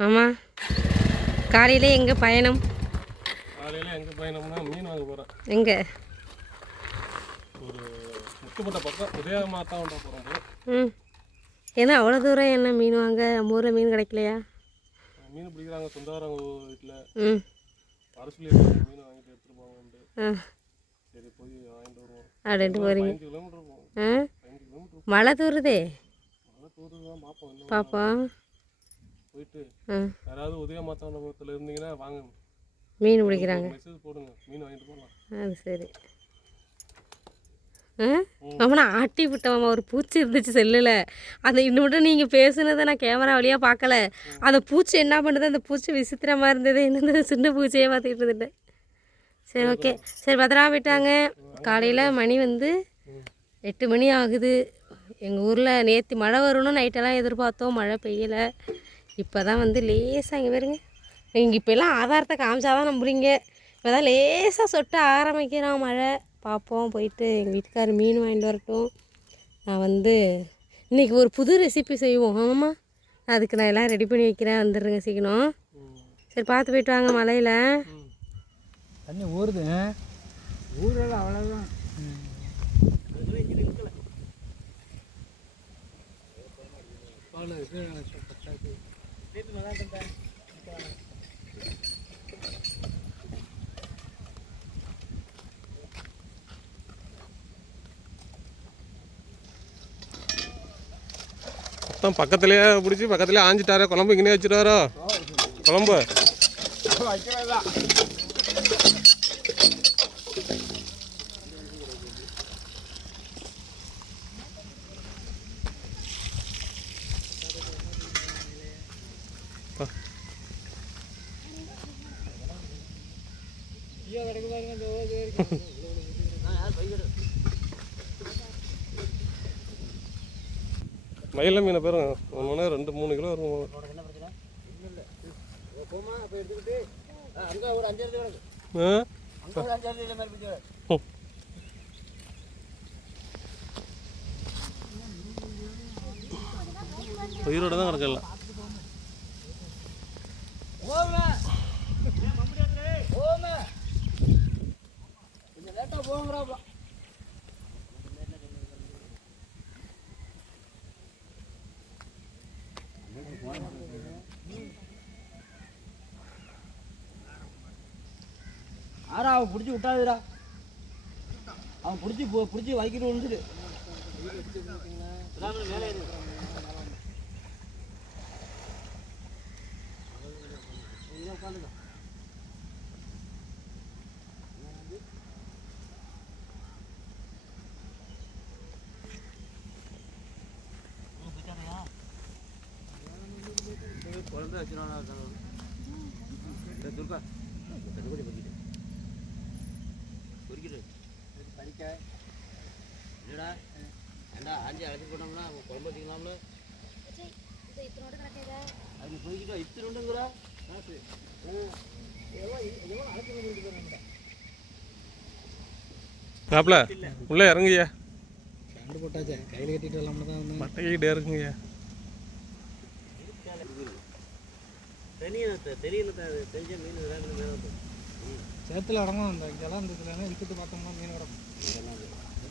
ஆமாம் காலையில் எங்கே பயணம்? காலையில் எங்கே பயணம்னா மீன் வாங்க போகிறேன் எங்கே? ஒரு முத்துப்பட்ட பக்கம் உதய மாத்தாண்ட போகிறோம் ம். ஏன்னா அவ்வளோ தூரம் என்ன மீன் வாங்க? நம்ம ஊரில் மீன் கிடைக்கலையா? மீன் பிடிக்கிறாங்க சொந்தக்காரங்க வீட்டில் ம். அரசுல இருக்காங்க மீன் வாங்கிட்டு எடுத்துகிட்டு போவாங்கன்ட்டு ஆ. சரி போய் வாங்கிட்டு வருவோம். அப்படின்ட்டு போகிறீங்க கிலோமீட்டர் போகும் மழை தூருதே. மழை பார்ப்போம் பாப்போம் போயிட்டு யாராவது உதய மாத்தாண்டத்தில் இருந்தீங்கன்னா வாங்க. மீன் பிடிக்கிறாங்க. மெசேஜ் போடுங்க. மீன் வாங்கிட்டு போகலாம் அது சரி. ஆ? மாமா ஆட்டி விட்டேன் மாமா ஒரு பூச்சி இருந்துச்சு செல்லில். அந்த இன்னும் நீங்கள் பேசுனதை நான் கேமரா வழியாக பார்க்கல. அந்த பூச்சி என்ன பண்ணுது? அந்த பூச்சி விசித்திரமாக இருந்தது. என்னது? சின்ன பூச்சியே பார்த்துக்கிட்டு இருந்துட்டேன் சரி ஓகே. சரி பத்திரமா போயிட்டாங்க. காலையில் மணி வந்து எட்டு மணி ஆகுது. எங்கள் ஊரில் நேற்று மழை வரும்னு நைட்டெல்லாம் எதிர்பார்த்தோம். மழை பெய்யலை. இப்போ தான் வந்து லேசாக இங்கே பாருங்க. இங்கே இப்போல்லாம் ஆதாரத்தை காமிச்சாதான் நம்புறீங்க. இப்போ தான் லேசாக சொட்ட ஆரம்பிக்கிறான் மழை. பார்ப்போம் போயிட்டு எங்கள் வீட்டுக்காரர் மீன் வாங்கிட்டு வரட்டும். நான் வந்து இன்றைக்கி ஒரு புது ரெசிபி செய்வோம். ஆமாம் அதுக்கு நான் எல்லாம் ரெடி பண்ணி வைக்கிறேன். வந்துடுறேங்க சீக்கிரம். சரி பார்த்து போயிட்டு வாங்க மலையில். தண்ணி ஊறுது. ஊரில் அவ்வளோதான் மொத்தம் பக்கத்துலேயே பிடிச்சி பக்கத்துலேயே ஆஞ்சிட்டாரோ குழம்பு இங்கே வச்சுட்டாரோ குழம்பு? மயில மீனை பேரும் ஒன்று ரெண்டு மூணு கிலோ வரும் போமா அப்போ கிடக்கல அங்கே ஒரு அஞ்சாறு கிடக்கு ஆ அங்கே ஒரு அஞ்சாறு இந்த மாதிரி பிடிச்சி உயிரோட தான் கிடக்கல போங்க போங்க கொஞ்சம் லேட்டாக போங்கிறாப்பா ஆறா அவன் பிடிச்சி விட்டாதுடா. அவன் பிடிச்சி பிடிச்சி வைக்கிட்டு விழுந்துட்டு மேலே குழந்தை வச்சிருவானா துர்கா. கட்டுப்படி பண்ணிட்டு பொறிக்கிட்டு படிக்க. என்னடா? ஏண்டா ஆஞ்சி அழைச்சிட்டு போனோம்னா அவன் குழம்பு வச்சுக்கலாம்ல. அது பொறிக்கிட்டா இத்தனை உண்டுங்கிறா? காசு மாப்பிள உள்ளே இறங்குய்யா. கண்டு போட்டாச்சே கையில் கட்டிட்டு வரலாம்னு தான் மட்டைக்கிட்டே இருக்குங்கய்யா சேத்துல அடங்கும். அந்த இங்கெல்லாம் இந்த இதுல இழுத்துட்டு பார்த்தோம்னா மீன் கிடக்கும்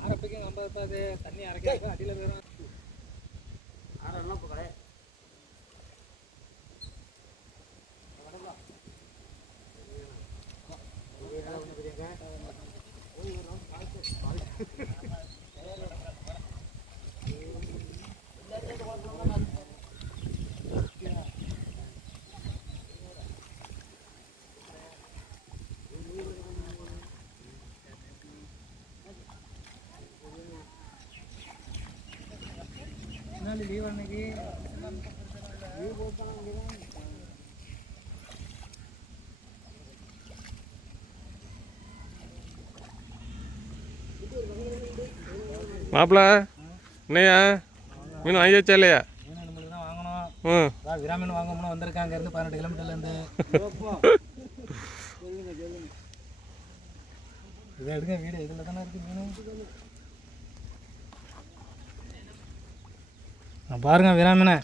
ஆரப்பிக்கு நம்ம அது தண்ணி அரைக்காது அடியில் போயிடும் நாள் லீவ் அன்னைக்கு. லீவ் போட்டாங்க மாப்பிள என்னய்யா? மீன் வாங்கி வச்சா இல்லையா ம் விராமீன் வாங்கணும்னு வந்திருக்காங்க இருந்து பதினெட்டு கிலோமீட்டர்லேருந்து இதை எடுங்க வீடு இதில் தானே இருக்கு மீன். பாருங்க விராமீனை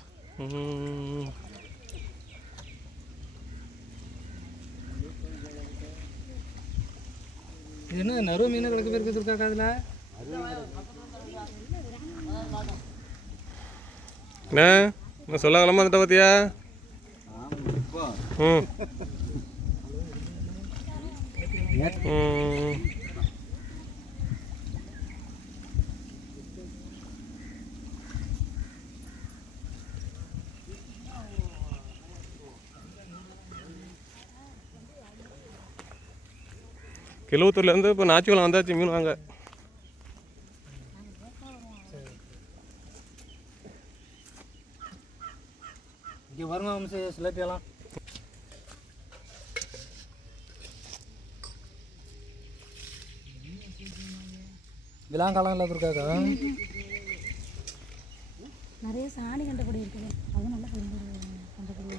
என்ன நறுவ மீன் கிடக்கு பேருக்கு இருக்காக்கா அதில்? என்ன? நான் சொல்ல கிளம்ப வந்துட்ட பார்த்தியா ம். ம். கிழுவத்தூர்லேருந்து இப்போ நாச்சிக்குளம் வந்தாச்சு மீன் வாங்க. இங்கே வருங்க வம்சு சிலேப்பியெல்லாம் விலாங்காலம் இல்லாத இருக்காக்கா நிறைய சாணி கண்டபடி இருக்குது அது நல்லா கண்டபடி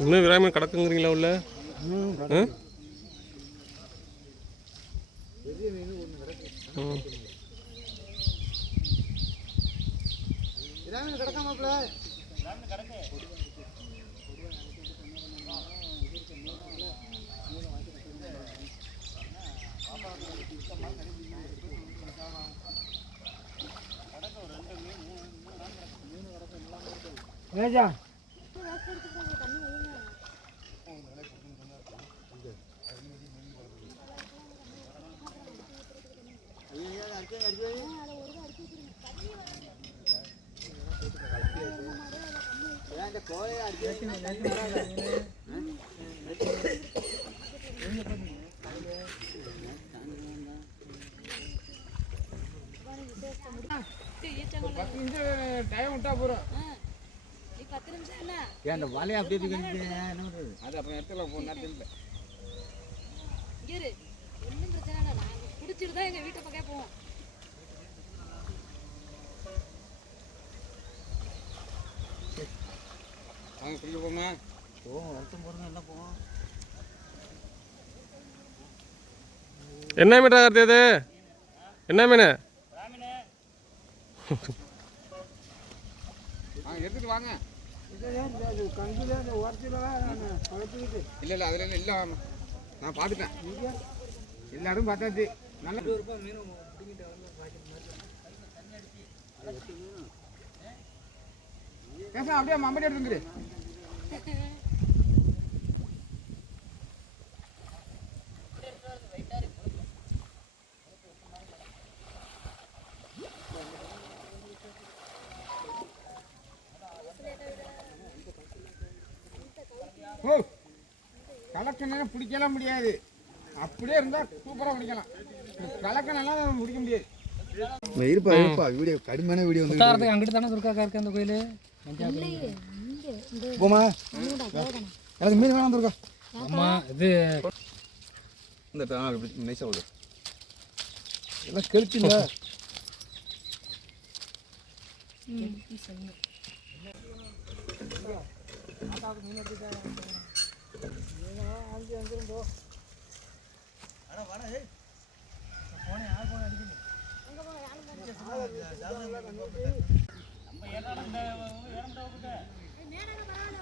இன்னும் விராமீன் கிடக்குங்கிறீங்களா உள்ள? ஆ? அந்த வலையை அப்படியே என்ன அது அப்புறம் இடத்துல போன நேரத்தில் இரு ஒன்றும் பிரச்சனை இல்லை. நாங்கள் பிடிச்சிட்டு தான் எங்கள் வீட்டை பக்கம் போவோம். வாங்க குளிக்க போமா போவோம் வருத்தம் போகிறோம் எல்லாம் போவோம் என்ன மீட்டா கார்த்தி அது என்ன மீன்? எடுத்துட்டு வாங்க. இல்லை இல்லை அதில் இல்லை இல்லை நான் பார்த்துட்டேன். எல்லாரும் பார்த்தாச்சு. நல்ல பேச அப்படியே மம்படி எடுத்துரு ஓ கலக்கணும் பிடிக்கலாம் முடியாது. அப்படியே இருந்தால் சூப்பராக பிடிக்கலாம். கலக்கணெல்லாம் பிடிக்க முடியாது. இருப்பா இருப்பா வீடியோ கடுமையான வீடியோ அங்கிட்டு தானே துர்காக்கா இருக்கு அந்த கோயில்? போமா எனக்கு மீன் வேணாம் இருக்கா அம்மா இது இந்த நைஸாக விடு எல்லாம் கெளுத்தில நம்ம இடம் இடம் Yeah, man.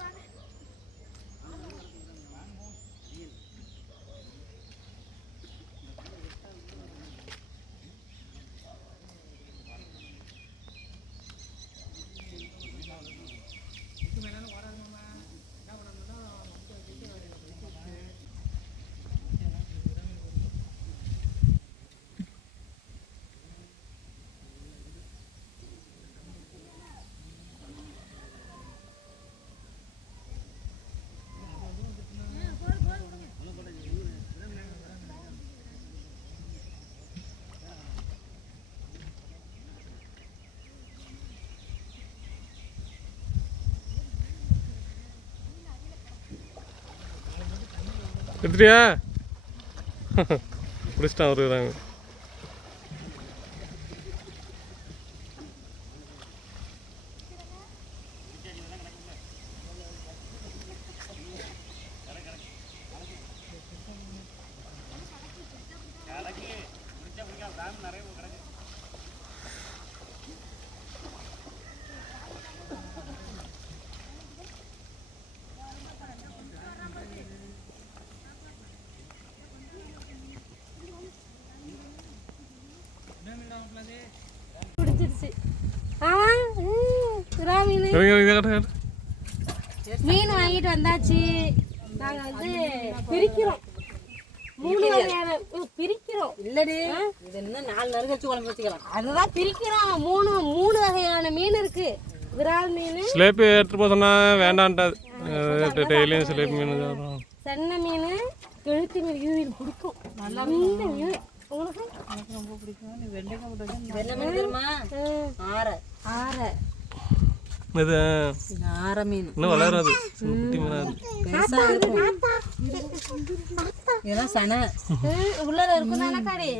எடுத்துட்டியா? பிடிச்சிட்டான் வருகிறாங்க மீன். மீன் வாங்கிட்டு வந்தாச்சு. நாங்க வந்து பிரிக்கிறோம். மூணு வகையான பிரிக்கிறோம். இல்லடி. இது இன்னும் நாலு நறுக்கு வச்சு குழம்பு வச்சுக்கலாம்? அதுதான் பிரிக்கிறோம். மூணு மூணு வகையான மீன் இருக்கு. விரால் மீன். சிலேபி எடுத்துட்டு போக சொன்னா வேண்டான்ட்டாது. டெய்லியும் சிலேபி மீன் சென்னை மீன் கெழுத்து மீன் இது எனக்கு பிடிக்கும். நல்லா மீன். உங்களுக்கு? மீன் தெரியுமா? ஆரை. இது ஆரை. இது மீன் இன்னும் வளராது. பெருசா இருக்கும். இதெல்லாம் சனை. ம், உள்ளத இருக்கும் தானக்காரி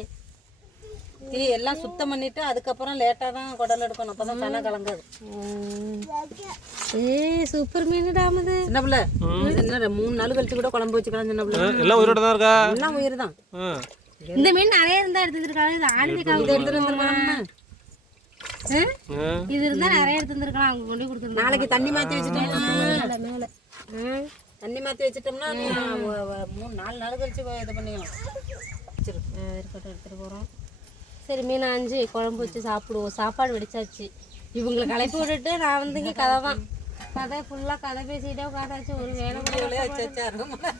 டீ எல்லாம் சுத்தம் பண்ணிட்டு அதுக்கப்புறம் லேட்டாக தான் குடல் எடுக்கணும். அப்போ தான் சனை கலங்காது. ஏய் சூப்பர் மீன் டாமது சின்ன பிள்ளை. என்ன மூணு நாள் கழிச்சு கூட குழம்பு வச்சுக்கலாம் சின்ன பிள்ளை. எல்லாம் உயிரோட தான் இருக்கா? எல்லாம் உயிர் தான். இந்த மீன் நிறைய இருந்தா எடுத்துருக்காங்க இது ஆனந்திக்காக எடுத்துட்டு வந்துருக்கலாம்னு ஆ. இது இருந்தா நிறைய எடுத்து வந்திருக்கலாம். அவங்க கொண்டு கொடுத்துருந்தாங்க நாளைக்கு தண்ணி மாற்றி வச்சுட்டோம்னா மேல. தண்ணி மாற்றி வச்சுட்டோம்னா மூணு நாலு நாள் கழிச்சு இது பண்ணிக்கலாம். இருக்கட்டும் எடுத்துட்டு போறோம். சரி மீன் அஞ்சு குழம்பு வச்சு சாப்பிடுவோம். சாப்பாடு வெடிச்சாச்சு. இவங்களை கலைப்பி விட்டுட்டு நான் வந்து இங்க கதை தான். கதை ஃபுல்லா கதை பேசிட்டே உட்காந்தாச்சு. ஒரு வேலை கூட.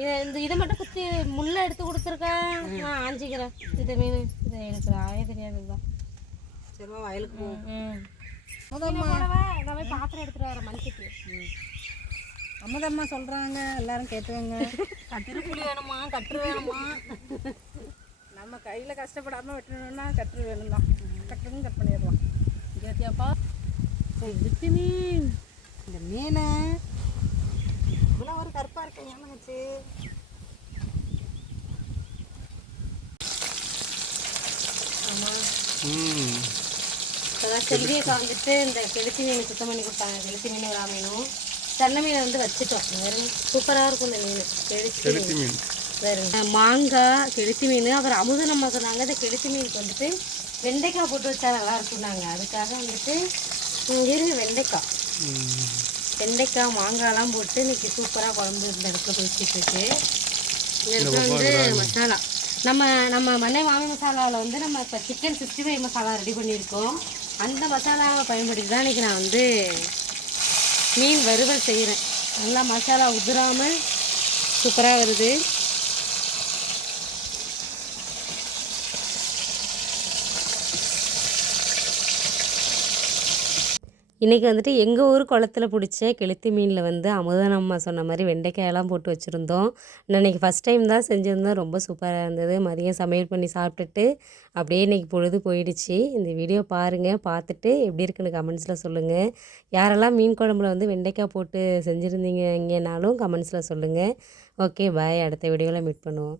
இதை இந்த இதை மட்டும் குத்தி முள்ள எடுத்து கொடுத்துருக்கேன். நான் ஆஞ்சிக்கிறேன். இந்த மீன் இதை எனக்கு ஆவே தெரியாதுதான் சரிவா வயலுக்கு போவோம் ம் நான் போய் பாத்திரம் எடுத்துட்டு வரேன் மணிக்கு அம்மதம்மா சொல்கிறாங்க எல்லாரும் கேட்டுவாங்க கத்திரிப்புளி வேணுமா? கட்டுரு வேணுமா? நம்ம கையில் கஷ்டப்படாமல் வெட்டணும்னா கட்டு வேணும் தான் கட்டுன்னு கட் பண்ணிடலாம். கேட்டியாப்பா இதுக்கு மீன். இந்த மீன். இவ்வளோ ஒரு கருப்பாக இருக்கு. ஏமாச்சு ம். அதான் செல்வியை வந்துட்டு இந்த கெளுத்தி மீன் சுத்தம் பண்ணி கொடுத்தாங்க. கெளுத்தி மீன் விரா மீனும் சென்னை மீனை வந்து வச்சுட்டோம். வெறும் சூப்பராக இருக்கும் இந்த மீன். கெளுத்தி மீன். வேறு மாங்காய் கெளுத்தி மீன். அப்புறம் அமுதன் அம்மா சொன்னாங்க இந்த கெளுத்தி மீனுக்கு வந்துட்டு வெண்டைக்காய் போட்டு வச்சா நல்லா இருக்கும்னாங்க. அதுக்காக வந்துட்டு ம், இரு வெண்டைக்காய். வெண்டைக்காய் மாங்காய்லாம் போட்டு இன்னைக்கு சூப்பராக குழம்பு இந்த இடத்துல கொதிச்சிட்டு இருக்கு. இந்த இடத்துல வந்து மசாலா. நம்ம நம்ம மண்ணை மாமி மசாலாவில் வந்து நம்ம இப்போ chicken sixty five masala ready பண்ணியிருக்கோம். அந்த மசாலாவை பயன்படுத்தி தான் இன்றைக்கி நான் வந்து மீன் வறுவல் செய்கிறேன் நல்லா மசாலா உதிராமல் சூப்பராக வருது. இன்றைக்கி வந்துட்டு எங்கள் ஊர் குளத்துல பிடிச்ச கெளுத்தி மீனில் வந்து அமுதன் அம்மா சொன்ன மாதிரி வெண்டைக்காயெல்லாம் போட்டு வச்சுருந்தோம். நான் இன்றைக்கி ஃபஸ்ட் டைம் தான் செஞ்சுருந்தோம் ரொம்ப சூப்பராக இருந்தது. மதியம் சமையல் பண்ணி சாப்பிட்டுட்டு அப்படியே இன்றைக்கி பொழுது போயிடுச்சு. இந்த வீடியோ பாருங்கள் பார்த்துட்டு எப்படி இருக்குன்னு கமெண்ட்ஸில் சொல்லுங்கள் யாரெல்லாம் மீன் குழம்புல வந்து வெண்டைக்காய் போட்டு செஞ்சுருந்தீங்கன்னாலும் கமெண்ட்ஸில் சொல்லுங்கள் ஓகே பாய் அடுத்த வீடியோவில் மீட் பண்ணுவோம்.